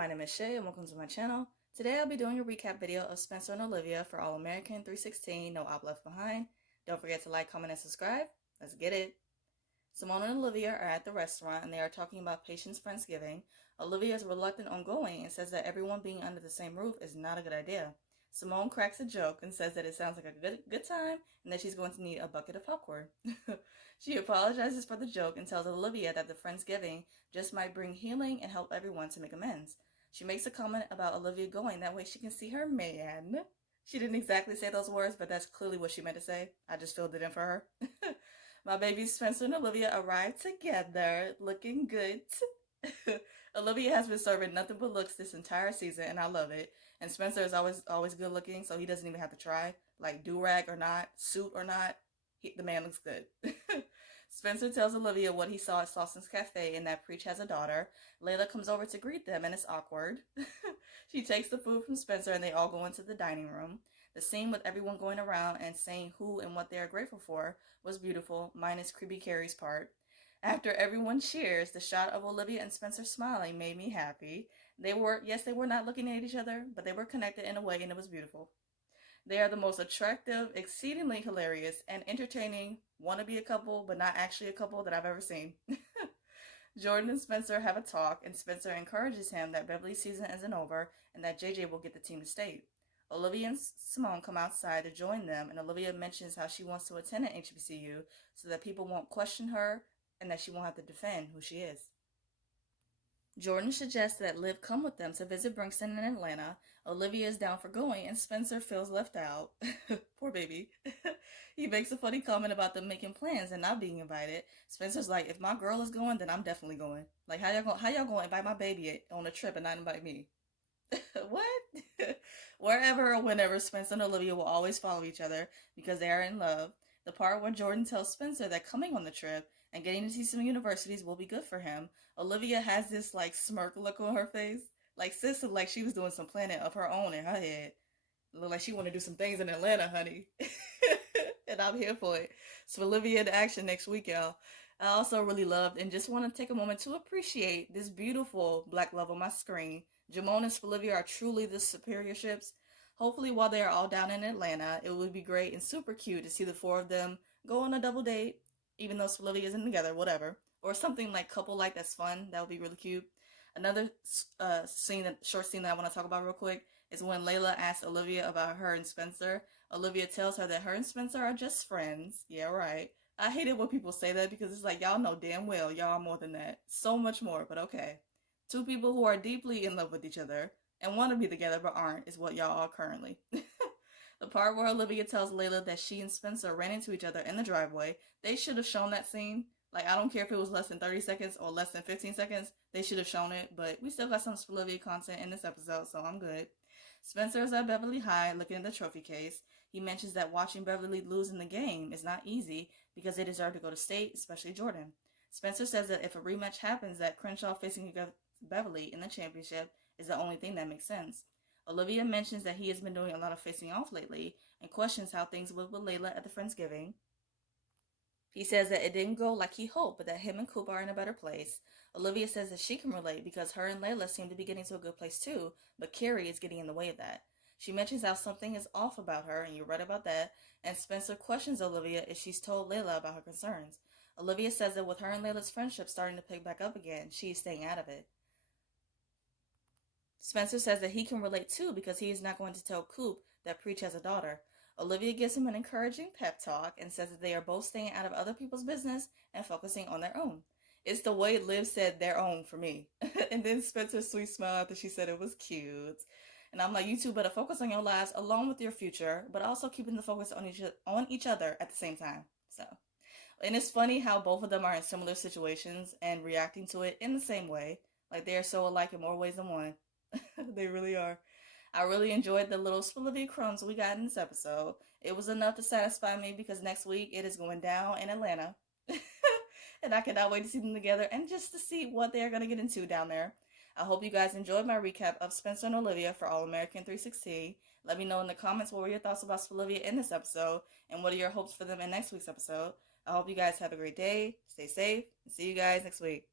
my name is Shay and welcome to my channel. Today I'll be doing a recap video of Spencer and Olivia for All American 316, No Op Left Behind. Don't forget to like, comment, and subscribe. Let's get it. Simone and Olivia are at the restaurant and they are talking about Patience Friendsgiving. Olivia is reluctant on going and says that everyone being under the same roof is not a good idea. Simone cracks a joke and says that it sounds like a good time and that she's going to need a bucket of popcorn. She apologizes for the joke and tells Olivia that the Friendsgiving just might bring healing and help everyone to make amends. She makes a comment about Olivia going, that way she can see her man. She didn't exactly say those words, but that's clearly what she meant to say. I just filled it in for her. My babies Spencer and Olivia arrived together, looking good. Olivia has been serving nothing but looks this entire season, and I love it. And Spencer is always good looking, so he doesn't even have to try. Like do-rag or not, suit or not, the man looks good. Spencer tells Olivia what he saw at Sawson's Cafe and that Preach has a daughter. Layla comes over to greet them, and it's awkward. She takes the food from Spencer, and they all go into the dining room. The scene with everyone going around and saying who and what they are grateful for was beautiful, minus Creepy Carrie's part. After everyone cheers, the shot of Olivia and Spencer smiling made me happy. They were not looking at each other, but they were connected in a way, and it was beautiful. They are the most attractive, exceedingly hilarious, and entertaining wannabe a couple, but not actually a couple that I've ever seen. Jordan and Spencer have a talk, and Spencer encourages him that Beverly's season isn't over and that JJ will get the team to state. Olivia and Simone come outside to join them, and Olivia mentions how she wants to attend an HBCU so that people won't question her and that she won't have to defend who she is. Jordan suggests that Liv come with them to visit Brixton in Atlanta. Olivia is down for going, and Spencer feels left out. Poor baby. He makes a funny comment about them making plans and not being invited. Spencer's like, if my girl is going, then I'm definitely going. Like, how y'all going to invite my baby on a trip and not invite me? What? Wherever or whenever, Spencer and Olivia will always follow each other because they are in love. The part where Jordan tells Spencer that coming on the trip and getting to see some universities will be good for him. Olivia has this like smirk look on her face. Like sis looked like she was doing some planning of her own in her head. Look like she want to do some things in Atlanta, honey. And I'm here for it. So Olivia in action next week, y'all. I also really loved and just want to take a moment to appreciate this beautiful black love on my screen. Jamon and Olivia are truly the superior ships. Hopefully while they are all down in Atlanta, it would be great and super cute to see the four of them go on a double date, even though Olivia isn't together, whatever. Or something like couple-like that's fun. That would be really cute. Another short scene that I want to talk about real quick is when Layla asks Olivia about her and Spencer. Olivia tells her that her and Spencer are just friends. Yeah, right. I hate it when people say that because it's like, y'all know damn well y'all are more than that. So much more, but okay. Two people who are deeply in love with each other and want to be together but aren't is what y'all are currently. The part where Olivia tells Layla that she and Spencer ran into each other in the driveway, they should have shown that scene. Like, I don't care if it was less than 30 seconds or less than 15 seconds, they should have shown it, but we still got some Olivia content in this episode, so I'm good. Spencer is at Beverly High looking at the trophy case. He mentions that watching Beverly lose in the game is not easy because they deserve to go to state, especially Jordan. Spencer says that if a rematch happens, that Crenshaw facing Beverly in the championship is the only thing that makes sense. Olivia mentions that he has been doing a lot of facing off lately and questions how things went with Layla at the Friendsgiving. He says that it didn't go like he hoped, but that him and Coop are in a better place. Olivia says that she can relate because her and Layla seem to be getting to a good place too, but Carrie is getting in the way of that. She mentions how something is off about her, and you're right about that, and Spencer questions Olivia if she's told Layla about her concerns. Olivia says that with her and Layla's friendship starting to pick back up again, she is staying out of it. Spencer says that he can relate too because he is not going to tell Coop that Preach has a daughter. Olivia gives him an encouraging pep talk and says that they are both staying out of other people's business and focusing on their own. It's the way Liv said their own for me. And then Spencer's sweet smile after she said it was cute. And I'm like, you two better focus on your lives along with your future, but also keeping the focus on each other at the same time. So, and it's funny how both of them are in similar situations and reacting to it in the same way. Like they are so alike in more ways than one. They really are. I really enjoyed the little Olivia crumbs we got in this episode. It was enough to satisfy me because next week it is going down in Atlanta. And I cannot wait to see them together and just to see what they're going to get into down there. I hope you guys enjoyed my recap of Spencer and Olivia for All American 316. Let me know in the comments what were your thoughts about Olivia in this episode and what are your hopes for them in next week's episode. I hope you guys have a great day, stay safe, and see you guys next week.